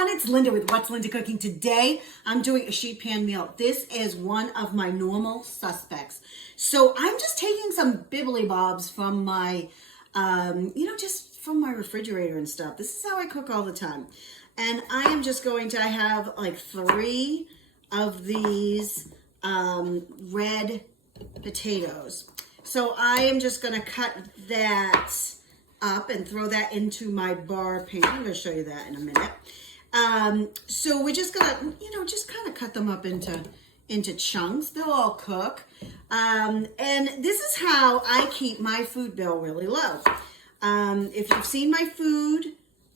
everyone, it's Linda with What's Linda Cooking. Today, I'm doing a sheet pan meal. This is one of my normal suspects. So I'm just taking some bibbly bobs from my, just from my refrigerator and stuff. This is how I cook all the time. And I am just going to, I have like 3 of these red potatoes. So I am just going to cut that up and throw that into my bar pan. I'm going to show you that in a minute. So we're just going to, just kind of cut them up into chunks. They'll all cook. And this is how I keep my food bill really low. If you've seen my food,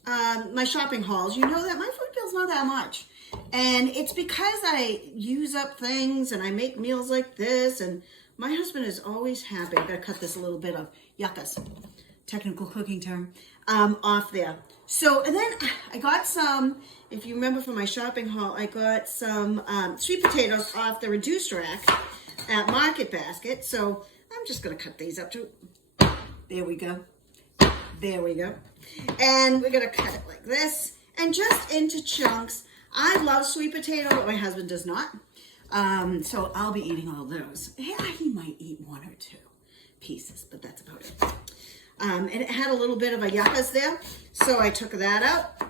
my shopping hauls, you know that my food bill's not that much. And it's because I use up things and I make meals like this, and my husband is always happy. I'm going to cut this a little bit of yuccas, technical cooking term, off there. So, and then I got some, if you remember from my shopping haul, I got some sweet potatoes off the reduced rack at Market Basket. So I'm just going to cut these up too. There we go. There we go. And we're going to cut it like this and just into chunks. I love sweet potato, but my husband does not. So I'll be eating all those. Yeah, he might eat 1 or 2 pieces, but that's about it. And it had a little bit of a yuccas there, so I took that out.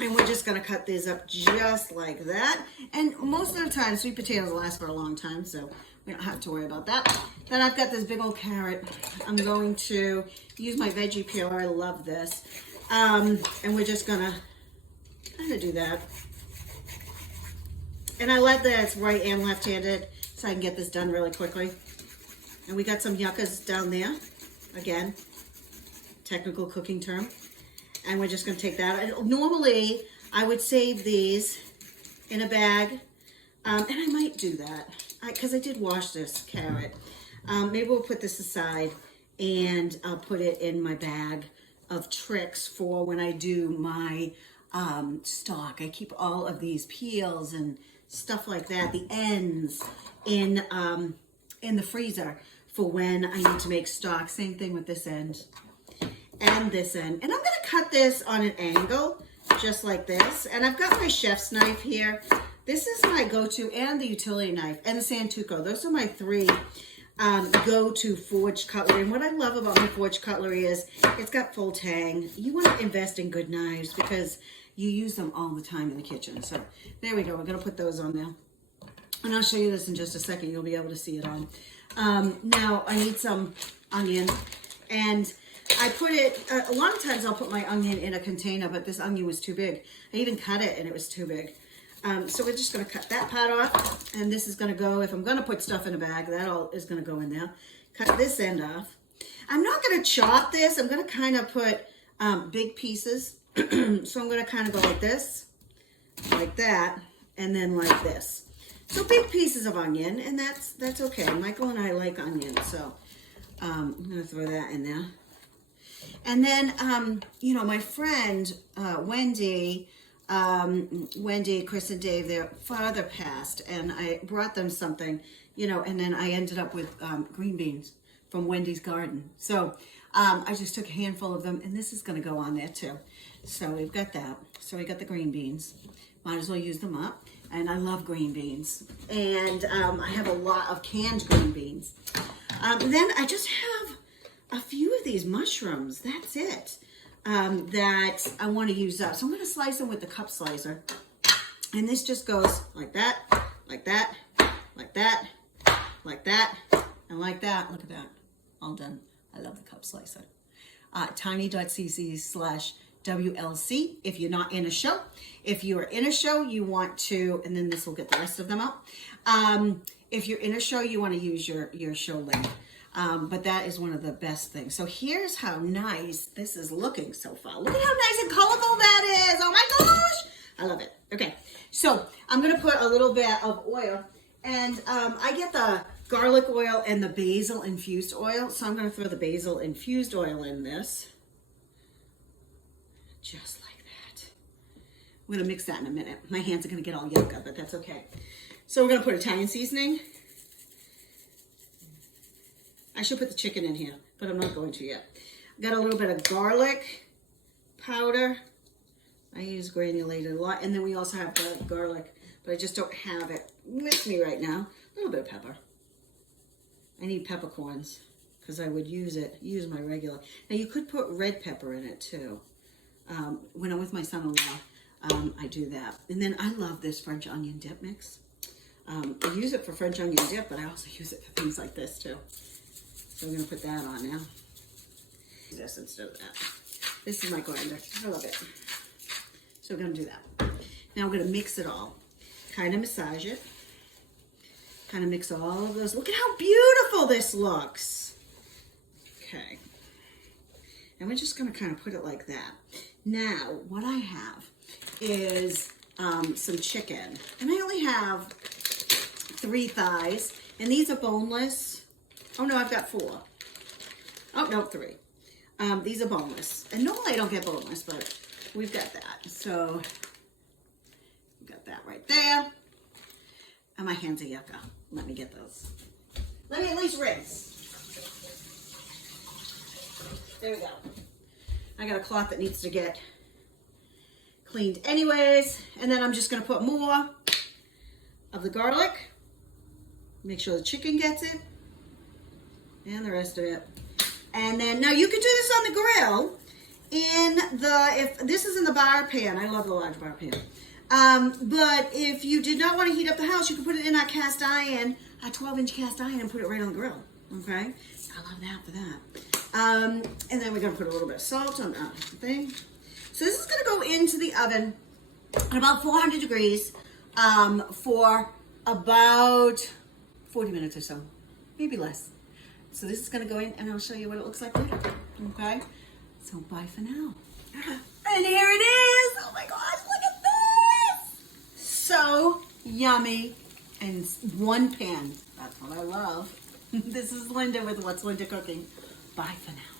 And we're just going to cut these up just like that. And most of the time, sweet potatoes last for a long time, so we don't have to worry about that. Then I've got this big old carrot. I'm going to use my veggie peeler. I love this. And we're just going to kind of do that. And I like that it's right and left-handed, so I can get this done really quickly. And we got some yuccas down there. Again, technical cooking term. And we're just going to take that. Normally, I would save these in a bag. And I might do that, because I did wash this carrot. Maybe we'll put this aside, and I'll put it in my bag of tricks for when I do my stock. I keep all of these peels and stuff like that, the ends, in the freezer for when I need to make stock. Same thing with this end and this end. And I'm going to cut this on an angle, just like this. And I've got my chef's knife here. This is my go-to, and the utility knife, and the Santoku. Those are my 3 go-to forged cutlery. And what I love about my forged cutlery is it's got full tang. You want to invest in good knives because you use them all the time in the kitchen. So there we go. We're going to put those on there. And I'll show you this in just a second. You'll be able to see it on. Now I need some onion. And I put it, a lot of times I'll put my onion in a container, but this onion was too big. I even cut it and it was too big. So we're just going to cut that part off. And this is going to go, if I'm going to put stuff in a bag, that all is going to go in there. Cut this end off. I'm not going to chop this. I'm going to kind of put big pieces. So I'm going to kind of go like this, like that, and then like this. So big pieces of onion, and that's okay. Michael and I like onion, so I'm going to throw that in there. And then, my friend, Wendy, Chris and Dave, their father passed, and I brought them something, and then I ended up with green beans from Wendy's garden. So I just took a handful of them, and this is going to go on there too. So we've got that. So we got the green beans. Might as well use them up. And I love green beans. And I have a lot of canned green beans. Then I just have a few of these mushrooms. That's it. That I want to use up. So I'm going to slice them with the cup slicer. And this just goes like that, like that, like that, like that, and like that. Look at that. All done. I love the cup slicer. Tiny.cc/WLC if you're not in a show. If you are in a show, you want to, and then this will get the rest of them out. If you're in a show, you want to use your show link. But that is one of the best things. So here's how nice this is looking so far. Look at how nice and colorful that is. Oh my gosh. I love it. Okay. So I'm going to put a little bit of oil, and I get the garlic oil and the basil infused oil. So I'm going to throw the basil infused oil in this. Just like that. I'm going to mix that in a minute. My hands are going to get all yucca, but that's okay. So we're going to put Italian seasoning. I should put the chicken in here, but I'm not going to yet. Got a little bit of garlic powder, I use granulated a lot. And then we also have the garlic, but I just don't have it with me right now. A little bit of pepper. I need peppercorns because I would use my regular. Now you could put red pepper in it too. When I'm with my son-in-law, I do that. And then I love this French onion dip mix. I use it for French onion dip, but I also use it for things like this too. So I'm going to put that on now. This instead of that. This is my grinder. I love it. So we're going to do that. Now we're going to mix it all. Kind of massage it. Kind of mix all of those. Look at how beautiful this looks. Okay. And we're just going to kind of put it like that. Now, what I have is some chicken. And I only have 3 thighs. And these are boneless. Oh, no, I've got 4. Oh, no, 3. These are boneless. And normally I don't get boneless, but we've got that. So, we've got that right there. And my hands are yucca. Let me get those. Let me at least rinse. There we go. I got a cloth that needs to get cleaned anyways. And then I'm just going to put more of the garlic. Make sure the chicken gets it. And the rest of it. And then, now you could do this on the grill. If this is in the bar pan. I love the large bar pan. But if you did not want to heat up the house, you could put it in a cast iron, a 12-inch cast iron, and put it right on the grill. Okay? I love that for that. And then we're going to put a little bit of salt on that thing. So this is going to go into the oven at about 400 degrees for about 40 minutes or so. Maybe less. So this is going to go in, and I'll show you what it looks like later. Okay? So bye for now. And here it is. Oh my gosh, look at this. So yummy. And one pan. That's what I love. This is Linda with What's Linda Cooking. Bye for now.